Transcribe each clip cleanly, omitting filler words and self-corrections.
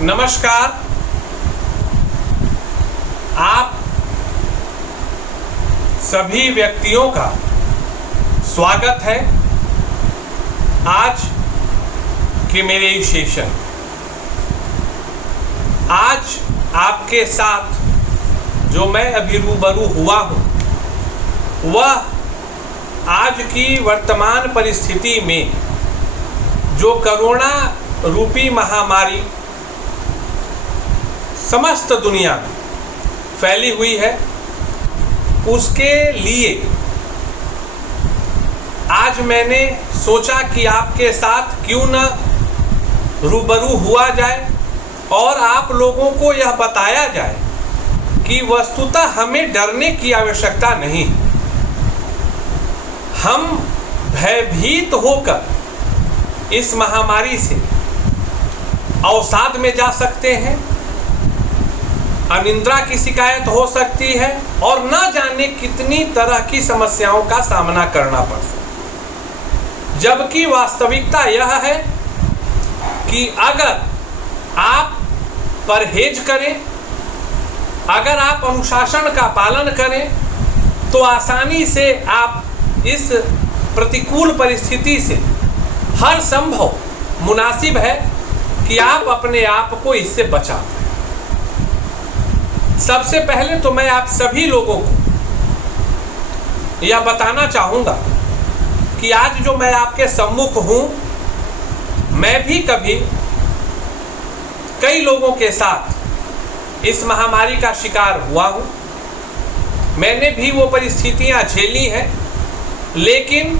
नमस्कार। आप सभी व्यक्तियों का स्वागत है आज के मेरे इस सेशन। आज आपके साथ जो मैं अभी रूबरू हुआ हूँ वह आज की वर्तमान परिस्थिति में जो कोरोना रूपी महामारी समस्त दुनिया में फैली हुई है उसके लिए आज मैंने सोचा कि आपके साथ क्यों न रूबरू हुआ जाए और आप लोगों को यह बताया जाए कि वस्तुतः हमें डरने की आवश्यकता नहीं। हम भयभीत होकर इस महामारी से अवसाद में जा सकते हैं, अनिद्रा की शिकायत हो सकती है और न जाने कितनी तरह की समस्याओं का सामना करना पड़ सकता है। जबकि वास्तविकता यह है कि अगर आप परहेज करें, अगर आप अनुशासन का पालन करें तो आसानी से आप इस प्रतिकूल परिस्थिति से हर संभव मुनासिब है कि आप अपने आप को इससे बचा पाएं। सबसे पहले तो मैं आप सभी लोगों को यह बताना चाहूँगा कि आज जो मैं आपके सम्मुख हूँ, मैं भी कभी कई लोगों के साथ इस महामारी का शिकार हुआ हूँ। मैंने भी वो परिस्थितियाँ झेली हैं, लेकिन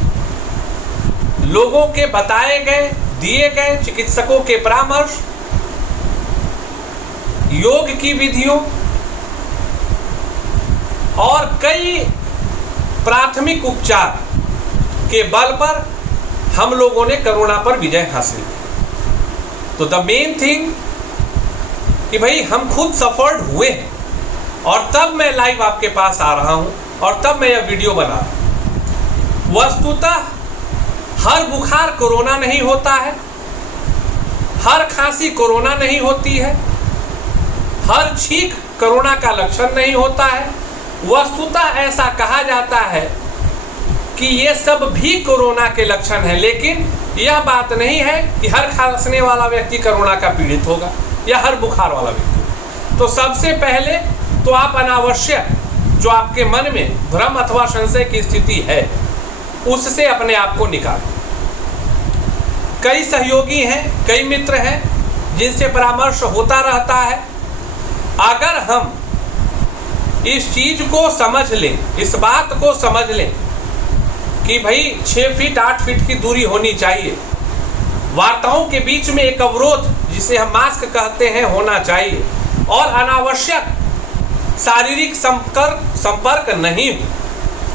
लोगों के बताए गए, दिए गए चिकित्सकों के परामर्श, योग की विधियों और कई प्राथमिक उपचार के बल पर हम लोगों ने कोरोना पर विजय हासिल की। तो द मेन थिंग कि भाई हम खुद सफर्ड हुए हैं और तब मैं लाइव आपके पास आ रहा हूं और तब मैं यह वीडियो बना रहा हूं। वस्तुतः हर बुखार कोरोना नहीं होता है, हर खांसी कोरोना नहीं होती है, हर छींक कोरोना का लक्षण नहीं होता है। वस्तुतः ऐसा कहा जाता है कि ये सब भी कोरोना के लक्षण हैं, लेकिन यह बात नहीं है कि हर खांसने वाला व्यक्ति कोरोना का पीड़ित होगा या हर बुखार वाला व्यक्ति। तो सबसे पहले तो आप अनावश्यक जो आपके मन में भ्रम अथवा संशय की स्थिति है उससे अपने आप को निकालें। कई सहयोगी हैं, कई मित्र हैं जिनसे परामर्श होता रहता है। अगर हम इस चीज को समझ लें, इस बात को समझ लें कि भाई 6 फीट 8 फीट की दूरी होनी चाहिए, वार्ताओं के बीच में एक अवरोध जिसे हम मास्क कहते हैं होना चाहिए और अनावश्यक शारीरिक संपर्क नहीं हो,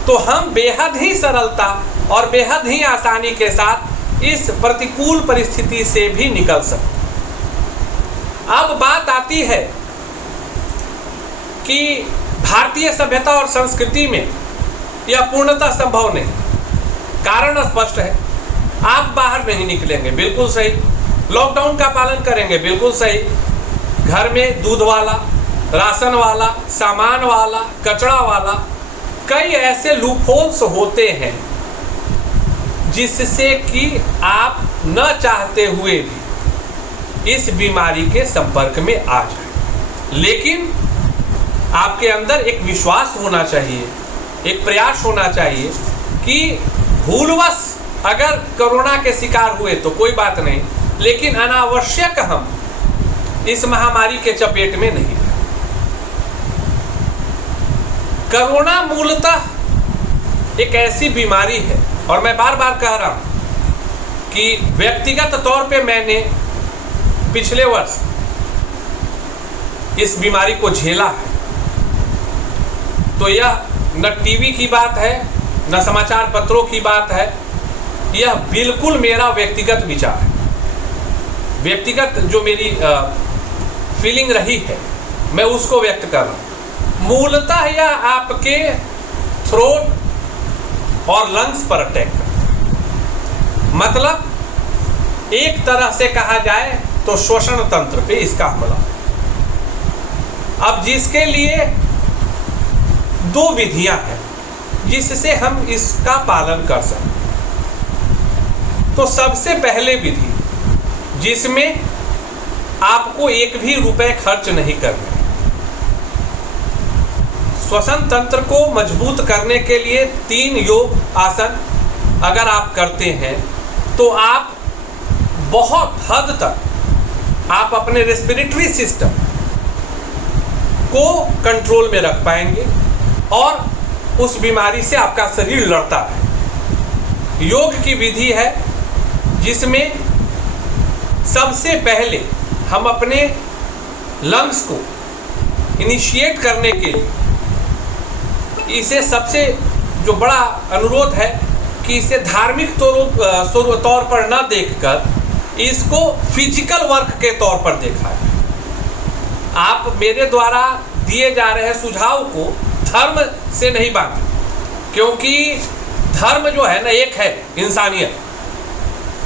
तो हम बेहद ही सरलता और बेहद ही आसानी के साथ इस प्रतिकूल परिस्थिति से भी निकल सकते। अब बात आती है कि भारतीय सभ्यता और संस्कृति में यह पूर्णतः संभव नहीं। कारण स्पष्ट है, आप बाहर नहीं निकलेंगे, बिल्कुल सही। लॉकडाउन का पालन करेंगे, बिल्कुल सही। घर में दूध वाला, राशन वाला, सामान वाला, कचरा वाला, कई ऐसे लूपहोल्स होते हैं जिससे कि आप न चाहते हुए भी इस बीमारी के संपर्क में आ जाए। लेकिन आपके अंदर एक विश्वास होना चाहिए, एक प्रयास होना चाहिए कि भूलवश अगर कोरोना के शिकार हुए तो कोई बात नहीं, लेकिन अनावश्यक हम इस महामारी के चपेट में नहीं। कोरोना मूलतः एक ऐसी बीमारी है और मैं बार बार कह रहा हूं कि व्यक्तिगत तौर पे मैंने पिछले वर्ष इस बीमारी को झेला है। तो यह न टीवी की बात है, न समाचार पत्रों की बात है, यह बिल्कुल मेरा व्यक्तिगत विचार है। व्यक्तिगत जो मेरी फीलिंग रही है मैं उसको व्यक्त कर रहा हूँ। मूलतः यह आपके थ्रोट और लंग्स पर अटैक करता है। मतलब एक तरह से कहा जाए तो श्वसन तंत्र पे इसका हमला। अब जिसके लिए 2 विधियां हैं जिससे हम इसका पालन कर सकते हैं। तो सबसे पहले विधि जिसमें आपको 1 भी रुपए खर्च नहीं करने, श्वसन तंत्र को मजबूत करने के लिए 3 योग आसन अगर आप करते हैं तो आप बहुत हद तक आप अपने रेस्पिरेटरी सिस्टम को कंट्रोल में रख पाएंगे और उस बीमारी से आपका शरीर लड़ता है। योग की विधि है जिसमें सबसे पहले हम अपने लंग्स को इनिशिएट करने के लिए इसे सबसे जो बड़ा अनुरोध है कि इसे धार्मिक तौर पर न देखकर इसको फिजिकल वर्क के तौर पर देखा है। आप मेरे द्वारा दिए जा रहे सुझाव को धर्म से नहीं बांधे, क्योंकि धर्म जो है ना एक है इंसानियत,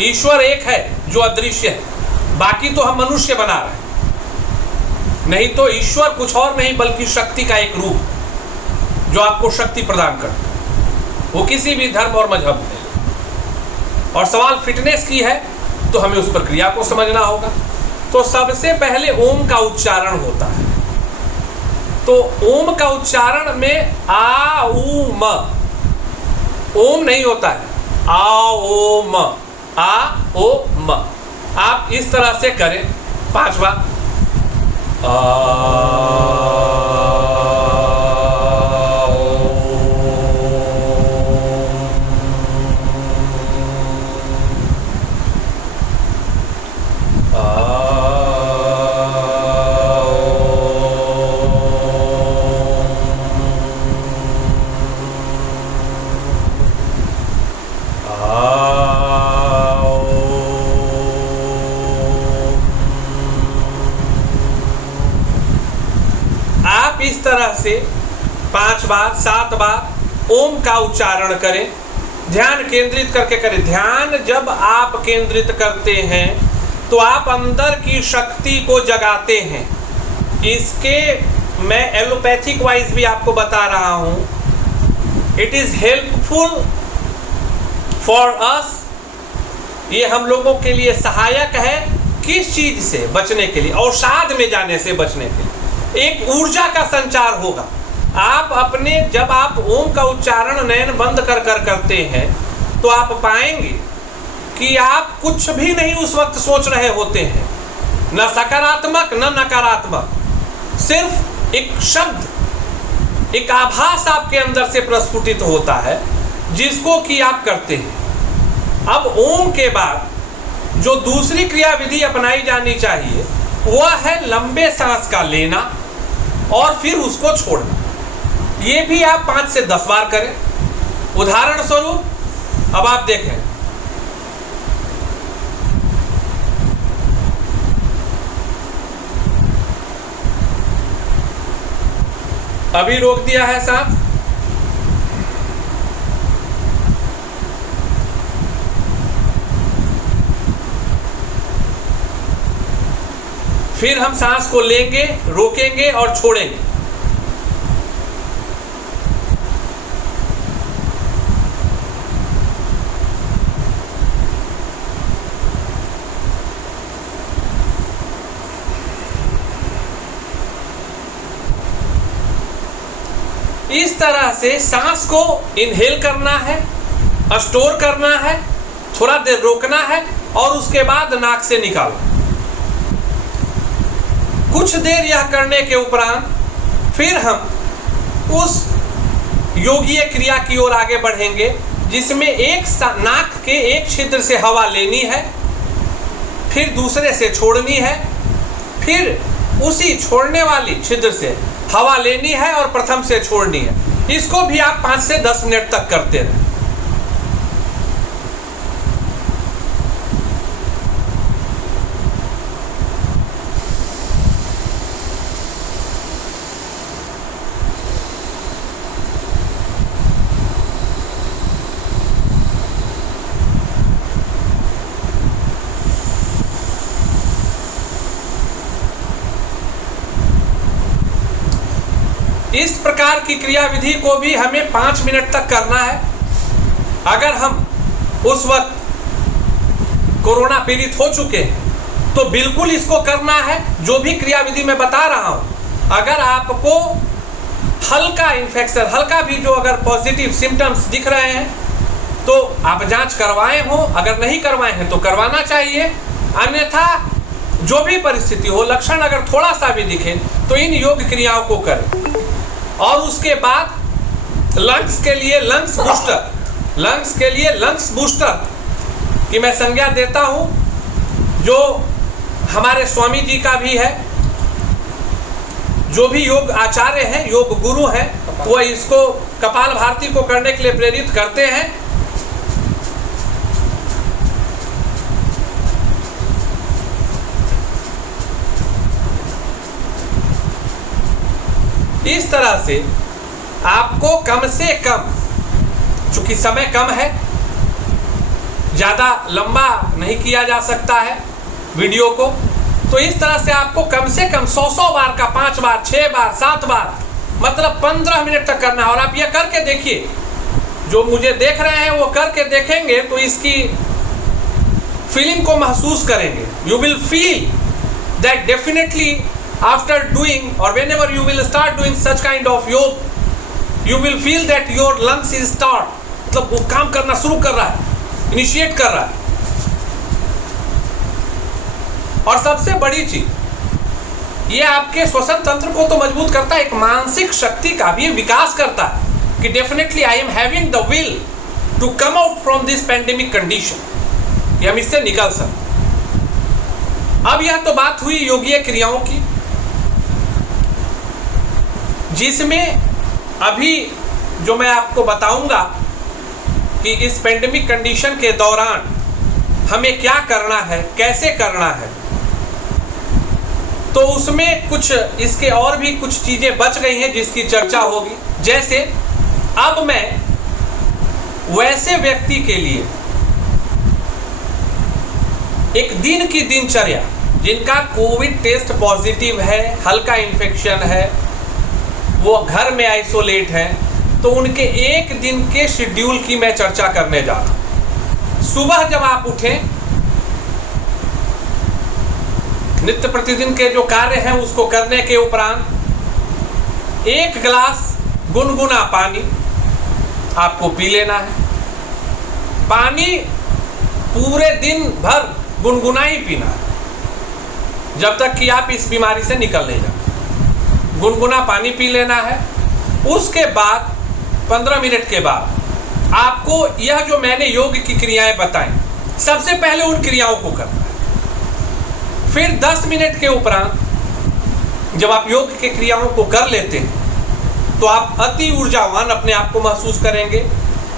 ईश्वर एक है जो अदृश्य है, बाकी तो हम मनुष्य बना रहे हैं। नहीं तो ईश्वर कुछ और नहीं बल्कि शक्ति का एक रूप जो आपको शक्ति प्रदान करता है, वो किसी भी धर्म और मजहब में। और सवाल फिटनेस की है तो हमें उस प्रक्रिया को समझना होगा। तो सबसे पहले ओम का उच्चारण होता है। तो ओम का उच्चारण में आ उ म, ओम नहीं होता है, आ ओ म, आ ओ म। आप इस तरह से करें 5 बार। इस तरह से 5 बार 7 बार ओम का उच्चारण करें, ध्यान केंद्रित करके करें। ध्यान जब आप केंद्रित करते हैं तो आप अंदर की शक्ति को जगाते हैं। इसके मैं एलोपैथिक वाइज भी आपको बता रहा हूं, it is helpful for us. ये हम लोगों के लिए सहायक है किस चीज से बचने के लिए, अवसाद में जाने से बचने के लिए। एक ऊर्जा का संचार होगा। आप अपने जब आप ओम का उच्चारण नयन बंद कर करते हैं तो आप पाएंगे कि आप कुछ भी नहीं उस वक्त सोच रहे होते हैं, न सकारात्मक न नकारात्मक, सिर्फ एक शब्द, एक आभास आपके अंदर से प्रस्फुटित होता है जिसको कि आप करते हैं। अब ओम के बाद जो दूसरी क्रिया विधि अपनाई जानी चाहिए वह है लंबे सांस का लेना और फिर उसको छोड़ना। ये भी आप 5 से 10 बार करें। उदाहरण स्वरूप अब आप देखें, अभी रोक दिया है सांस, फिर हम सांस को लेंगे, रोकेंगे और छोड़ेंगे। इस तरह से सांस को इनहेल करना है, स्टोर करना है, थोड़ा देर रोकना है और उसके बाद नाक से निकालना। कुछ देर यह करने के उपरांत फिर हम उस योगीय क्रिया की ओर आगे बढ़ेंगे जिसमें एक नाक के एक छिद्र से हवा लेनी है, फिर दूसरे से छोड़नी है, फिर उसी छोड़ने वाली छिद्र से हवा लेनी है और प्रथम से छोड़नी है। इसको भी आप 5 से 10 मिनट तक करते रहें। इस प्रकार की क्रियाविधि को भी हमें 5 मिनट तक करना है। अगर हम उस वक्त कोरोना पीड़ित हो चुके हैं तो बिल्कुल इसको करना है। जो भी क्रियाविधि मैं बता रहा हूं, अगर आपको हल्का इन्फेक्शन, हल्का भी जो अगर पॉजिटिव सिम्टम्स दिख रहे हैं तो आप जांच करवाए हो, अगर नहीं करवाए हैं तो करवाना चाहिए। अन्यथा जो भी परिस्थिति हो, लक्षण अगर थोड़ा सा भी दिखे तो इन योग क्रियाओं को करें। और उसके बाद लंग्स के लिए लंग्स बूस्टर की मैं संज्ञा देता हूं, जो हमारे स्वामी जी का भी है। जो भी योग आचार्य हैं, योग गुरु हैं, वो इसको कपालभाति को करने के लिए प्रेरित करते हैं। इस तरह से आपको कम से कम, चूंकि समय कम है, ज़्यादा लंबा नहीं किया जा सकता है वीडियो को, तो इस तरह से आपको कम से कम 100 बार का 5 बार, 6 बार, 7 बार, मतलब 15 मिनट तक करना है। और आप यह करके देखिए, जो मुझे देख रहे हैं वो करके देखेंगे तो इसकी फीलिंग को महसूस करेंगे। You will feel that definitely after doing और whenever you will start doing such kind of yoga, you will feel that your lungs is start, मतलब वो काम करना शुरू कर रहा है, इनिशिएट कर रहा है। और सबसे बड़ी चीज, ये आपके श्वसन तंत्र को तो मजबूत करता है, एक मानसिक शक्ति का भी विकास करता है कि definitely I am having the will to come out from this pandemic condition, कि हम इससे निकल सकते। अब यह तो बात हुई योगीय क्रियाओं की, जिसमें अभी जो मैं आपको बताऊंगा कि इस पेंडेमिक कंडीशन के दौरान हमें क्या करना है, कैसे करना है, तो उसमें कुछ इसके और भी कुछ चीज़ें बच गई हैं जिसकी चर्चा होगी। जैसे अब मैं वैसे व्यक्ति के लिए एक दिन की दिनचर्या, जिनका कोविड टेस्ट पॉजिटिव है, हल्का इन्फेक्शन है, वो घर में आइसोलेट है, तो उनके एक दिन के शेड्यूल की मैं चर्चा करने जा रहा हूं। सुबह जब आप उठें, नित्य प्रतिदिन के जो कार्य हैं उसको करने के उपरांत 1 गिलास गुनगुना पानी आपको पी लेना है। पानी पूरे दिन भर गुनगुना ही पीना है, जब तक कि आप इस बीमारी से निकल नहीं जाते। गुनगुना पानी पी लेना है। उसके बाद 15 मिनट के बाद आपको यह जो मैंने योग की क्रियाएं बताई, सबसे पहले उन क्रियाओं को करना है। फिर 10 मिनट के उपरांत जब आप योग की क्रियाओं को कर लेते हैं तो आप अति ऊर्जावान अपने आप को महसूस करेंगे।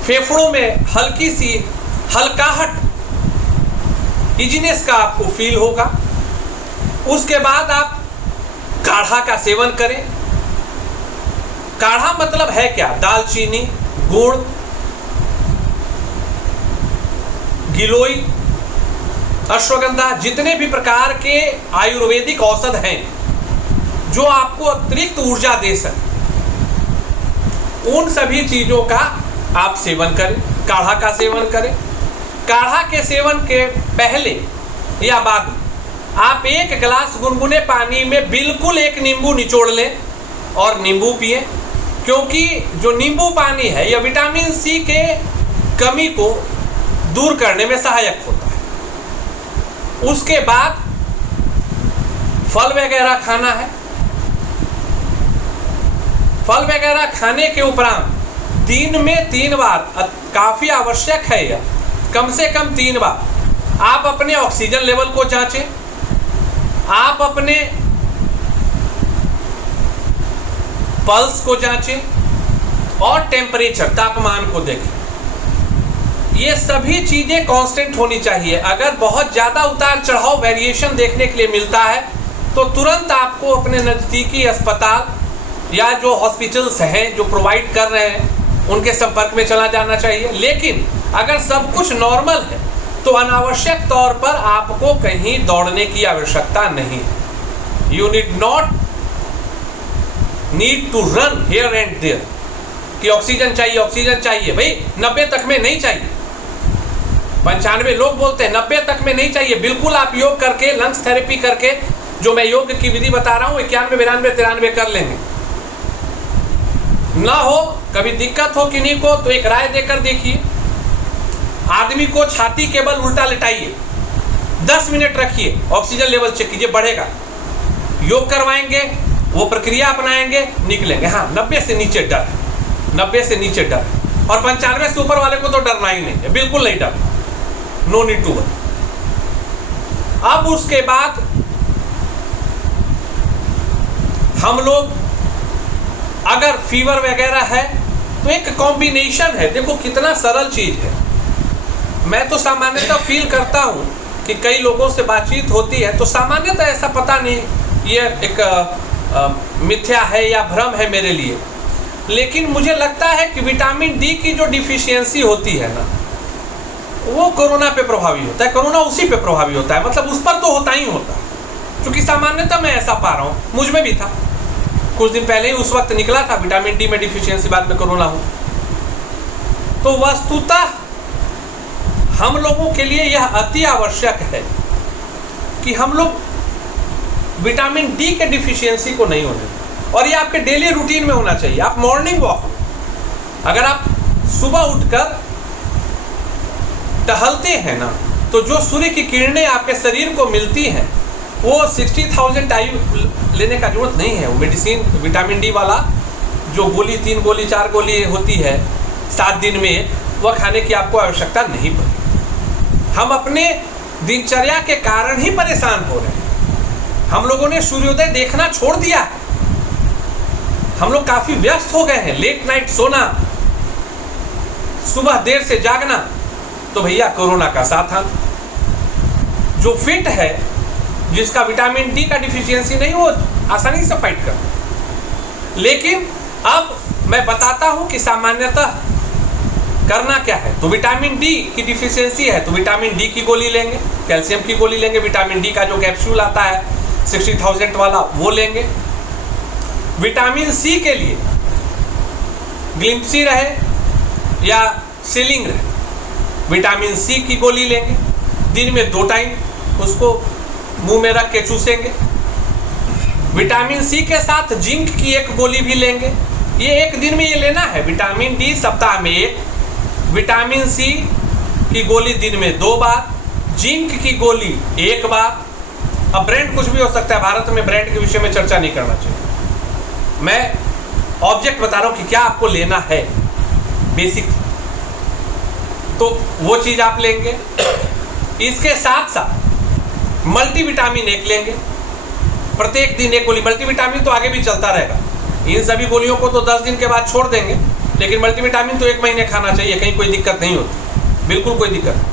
फेफड़ों में हल्की सी हल्काहट, इजीनेस का आपको फील होगा। उसके बाद आप काढ़ा का सेवन करें। काढ़ा मतलब है क्या? दालचीनी, गुड़, गिलोय, अश्वगंधा, जितने भी प्रकार के आयुर्वेदिक औषध हैं जो आपको अतिरिक्त ऊर्जा दे सके, उन सभी चीजों का आप सेवन करें। काढ़ा का सेवन करें। काढ़ा के सेवन के पहले या बाद में आप 1 गिलास गुनगुने पानी में बिल्कुल 1 नींबू निचोड़ लें और नींबू पिए, क्योंकि जो नींबू पानी है यह विटामिन सी के कमी को दूर करने में सहायक होता है। उसके बाद फल वगैरह खाना है। फल वगैरह खाने के उपरांत दिन में 3 बार, काफी आवश्यक है यह, कम से कम 3 बार आप अपने ऑक्सीजन लेवल को जांचें, आप अपने पल्स को जांचें और टेम्परेचर, तापमान को देखें। ये सभी चीजें कांस्टेंट होनी चाहिए। अगर बहुत ज्यादा उतार चढ़ाव, वेरिएशन देखने के लिए मिलता है तो तुरंत आपको अपने नजदीकी अस्पताल या जो हॉस्पिटल्स हैं जो प्रोवाइड कर रहे हैं उनके संपर्क में चला जाना चाहिए। लेकिन अगर सब कुछ नॉर्मल है तो अनावश्यक तौर पर आपको कहीं दौड़ने की आवश्यकता नहीं है। You need not need to run here and there कि ऑक्सीजन चाहिए। भाई 90 तक में नहीं चाहिए। 95 लोग बोलते हैं 90 तक में नहीं चाहिए। बिल्कुल आप योग करके, लंग्स थेरेपी करके, जो मैं योग की विधि बता रहा हूँ 91, 92, 93 कर लेंगे। ना हो कभी दिक्कत हो किन्हीं को तो एक राय देकर देखिए, आदमी को छाती के बल उल्टा लिटाइए, 10 मिनट रखिए, ऑक्सीजन लेवल चेक कीजिए, बढ़ेगा। योग करवाएंगे, वो प्रक्रिया अपनाएंगे, निकलेंगे। हाँ 90 से नीचे डर है, 90 से नीचे डर है। और 95 से ऊपर वाले को तो डरना ही नहीं है, बिल्कुल नहीं डर, नो नीड टू वरी। अब उसके बाद हम लोग अगर फीवर वगैरह है तो एक कॉम्बिनेशन है। देखो कितना सरल चीज है। मैं तो सामान्यतः फील करता हूं कि कई लोगों से बातचीत होती है तो सामान्यतः ऐसा पता नहीं, ये एक मिथ्या है या भ्रम है मेरे लिए, लेकिन मुझे लगता है कि विटामिन डी की जो डिफिशियंसी होती है ना, वो कोरोना पे प्रभावी होता है। कोरोना उसी पे प्रभावी होता है, मतलब उस पर तो होता ही होता है। क्योंकि सामान्यतः मैं ऐसा पा रहा हूँ, मुझ में भी था, कुछ दिन पहले ही उस वक्त निकला था विटामिन डी में डिफिशियंसी, बाद में कोरोना हो। तो वस्तुतः हम लोगों के लिए यह अति आवश्यक है कि हम लोग विटामिन डी के डिफिशियंसी को नहीं होने, और ये आपके डेली रूटीन में होना चाहिए। आप मॉर्निंग वॉक, अगर आप सुबह उठकर टहलते हैं ना, तो जो सूर्य की किरणें आपके शरीर को मिलती हैं, वो 60,000 IU लेने का जरूरत नहीं है। वो मेडिसिन विटामिन डी वाला जो गोली 3 गोली 4 गोली होती है 7 दिन में, वह खाने की आपको आवश्यकता नहीं पड़ेगी। हम अपने दिनचर्या के कारण ही परेशान हो रहे हैं। हम लोगों ने सूर्योदय देखना छोड़ दिया, हम लोग काफी व्यस्त हो गए हैं। लेट नाइट सोना, सुबह देर से जागना, तो भैया कोरोना का साथ। जो फिट है, जिसका विटामिन डी का डिफिशियंसी नहीं, वो आसानी से फाइट कर। लेकिन अब मैं बताता हूं कि सामान्यतः करना क्या है। तो विटामिन डी की डिफिशियंसी है तो विटामिन डी की गोली लेंगे, कैल्शियम की गोली लेंगे, विटामिन डी का जो कैप्सूल आता है 60,000 वाला वो लेंगे। विटामिन सी के लिए ग्लिम्सी रहे या सीलिंग रहे, विटामिन सी की गोली लेंगे, दिन में 2 टाइम उसको मुंह में रख के चूसेंगे। विटामिन सी के साथ जिंक की एक गोली भी लेंगे, ये एक दिन में ये लेना है। विटामिन डी सप्ताह में 1, विटामिन सी की गोली दिन में 2 बार, जिंक की गोली 1 बार। अब ब्रांड कुछ भी हो सकता है, भारत में ब्रांड के विषय में चर्चा नहीं करना चाहिए। मैं ऑब्जेक्ट बता रहा हूं कि क्या आपको लेना है, बेसिक, तो वो चीज आप लेंगे। इसके साथ साथ मल्टीविटामिन 1 लेंगे, प्रत्येक दिन 1 गोली। मल्टीविटामिन तो आगे भी चलता रहेगा, इन सभी गोलियों को तो 10 दिन के बाद छोड़ देंगे, लेकिन मल्टीविटामिन तो 1 महीने खाना चाहिए, कहीं कोई दिक्कत नहीं होती, बिल्कुल कोई दिक्कत नहीं।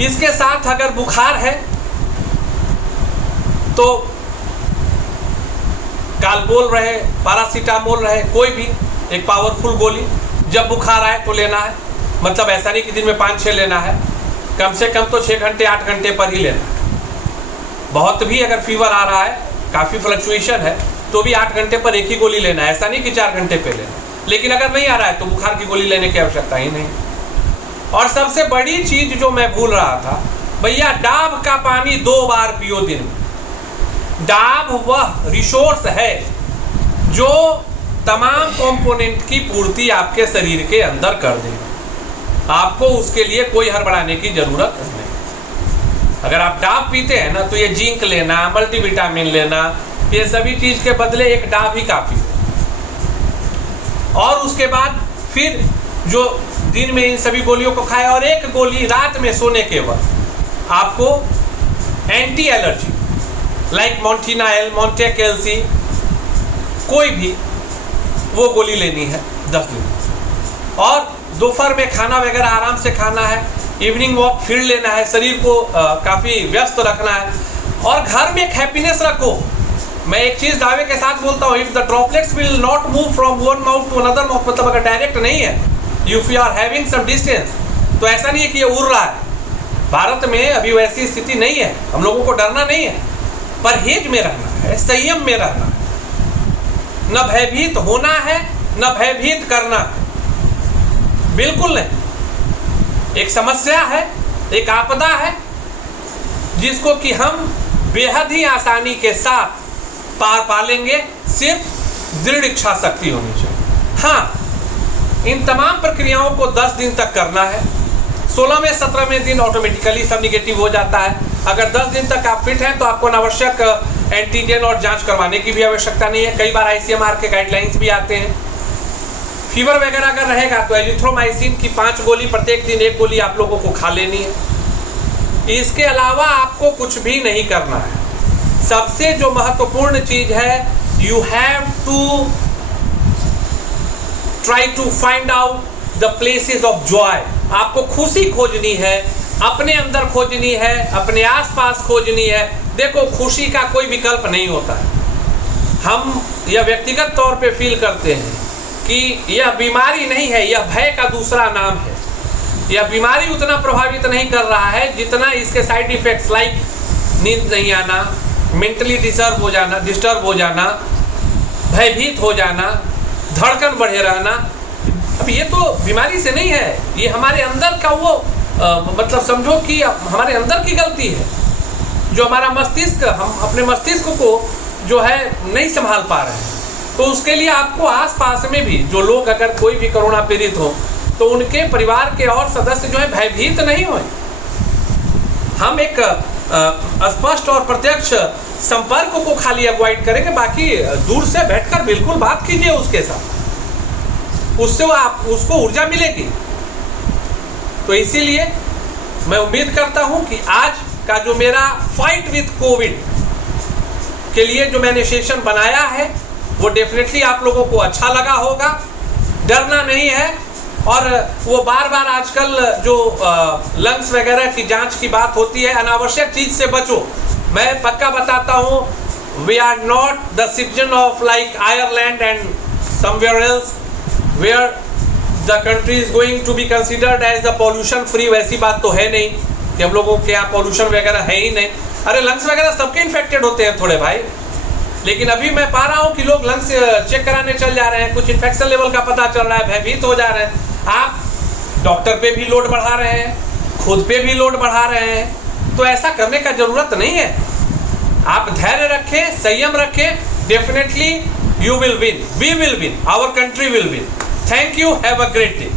इसके साथ अगर बुखार है तो कालपोल रहे, पैरासीटामोल रहे, कोई भी एक पावरफुल गोली जब बुखार आए तो लेना है। मतलब ऐसा नहीं कि दिन में 5-6 लेना है, कम से कम तो 6 घंटे 8 घंटे पर ही लेना है। बहुत भी अगर फीवर आ रहा है, काफ़ी फ्लक्चुएशन है, तो भी 8 घंटे पर एक ही गोली लेना है, ऐसा नहीं कि 4 घंटे पे लेना। लेकिन अगर नहीं आ रहा है तो बुखार की गोली लेने की आवश्यकता ही नहीं। और सबसे बड़ी चीज जो मैं भूल रहा था, भैया डाब का पानी 2 बार पियो दिन में। डाब वह रिसोर्स है जो तमाम कंपोनेंट की पूर्ति आपके शरीर के अंदर कर देगा, आपको उसके लिए कोई हड़बड़ाने की जरूरत नहीं। अगर आप डाब पीते हैं ना, तो ये जिंक लेना, मल्टीविटामिन लेना, ये सभी चीज के बदले एक डाब ही काफी है। और उसके बाद फिर जो दिन में इन सभी गोलियों को खाए, और एक गोली रात में सोने के वक्त आपको एंटी एलर्जी लाइक मॉन्टिनाइल, मॉन्टेकेल्सी, कोई भी वो गोली लेनी है 10 दिन। और दोपहर में खाना वगैरह आराम से खाना है, इवनिंग वॉक फील्ड लेना है, शरीर को काफ़ी व्यस्त रखना है, और घर में एक हैप्पीनेस रखो। मैं एक चीज़ दावे के साथ बोलता हूँ, if the droplets will not move from one mouth to another mouth, मतलब अगर डायरेक्ट नहीं है, if you are having some distance, तो ऐसा नहीं है कि ये उड़ रहा है। भारत में अभी वैसी स्थिति नहीं है, हम लोगों को डरना नहीं है। परहेज में रहना है, संयम में रहना है, न भयभीत होना है न भयभीत करना है, बिल्कुल नहीं। एक समस्या है, एक आपदा है जिसको कि हम बेहद ही आसानी के साथ पार पा लेंगे, सिर्फ दृढ़ इच्छा शक्ति होनी चाहिए। हाँ, इन तमाम प्रक्रियाओं को 10 दिन तक करना है। 16वें 17वें दिन ऑटोमेटिकली सब निगेटिव हो जाता है। अगर 10 दिन तक आप फिट हैं तो आपको अनावश्यक एंटीजन और जांच करवाने की भी आवश्यकता नहीं है। कई बार ICMR के गाइडलाइंस भी आते हैं। फीवर वगैरह अगर रहेगा तो एजिथ्रोमाइसिन की 5 गोली प्रत्येक दिन 1 गोली आप लोगों को खा लेनी है। इसके अलावा आपको कुछ भी नहीं करना है। सबसे जो महत्वपूर्ण चीज है, you have to try to find out the places of joy. आपको खुशी खोजनी है, अपने अंदर खोजनी है, अपने आसपास खोजनी है। देखो, खुशी का कोई विकल्प नहीं होता है। हम यह व्यक्तिगत तौर पे फील करते हैं कि यह बीमारी नहीं है, यह भय का दूसरा नाम है। यह बीमारी उतना प्रभावित नहीं कर रहा है जितना इसके साइड इफेक्ट्स लाइक नींद नहीं आना, मेंटली डिस्टर्ब हो जाना, भयभीत हो जाना, धड़कन बढ़े रहना। अब ये तो बीमारी से नहीं है, ये हमारे अंदर का वो मतलब समझो कि हमारे अंदर की गलती है, जो हमारा मस्तिष्क, हम अपने मस्तिष्क को जो है नहीं संभाल पा रहे हैं। तो उसके लिए आपको आसपास में भी जो लोग, अगर कोई भी कोरोना पीड़ित हो तो उनके परिवार के और सदस्य जो है भयभीत नहीं हों। हम एक स्पष्ट और प्रत्यक्ष संपर्क को खाली अवॉइड करेंगे, बाकी दूर से बैठकर बिल्कुल बात कीजिए उसके साथ, उससे उसको ऊर्जा मिलेगी। तो इसीलिए मैं उम्मीद करता हूं कि आज का जो मेरा फाइट विथ कोविड के लिए जो मैंने सेशन बनाया है वो डेफिनेटली आप लोगों को अच्छा लगा होगा। डरना नहीं है, और वो बार बार आजकल जो लंग्स वगैरह की जांच की बात होती है, अनावश्यक चीज से बचो। मैं पक्का बताता हूँ, we are not the citizen of like Ireland and somewhere else where the country is going to be considered as the pollution free. वैसी बात तो है नहीं कि हम लोगों के यहाँ पॉल्यूशन वगैरह है ही नहीं। अरे लंग्स वगैरह सबके इन्फेक्टेड होते हैं थोड़े भाई, लेकिन अभी मैं पा रहा हूँ कि लोग लंग्स चेक कराने चल जा रहे हैं, कुछ इन्फेक्शन लेवल का पता चल रहा है, भयभीत हो जा रहे हैं। आप डॉक्टर पे भी लोड बढ़ा रहे हैं, खुद पे भी लोड बढ़ा रहे हैं, तो ऐसा करने का जरूरत नहीं है। आप धैर्य रखें, संयम रखें, definitely you will win, we will win, our country will win. Thank you, have a great day.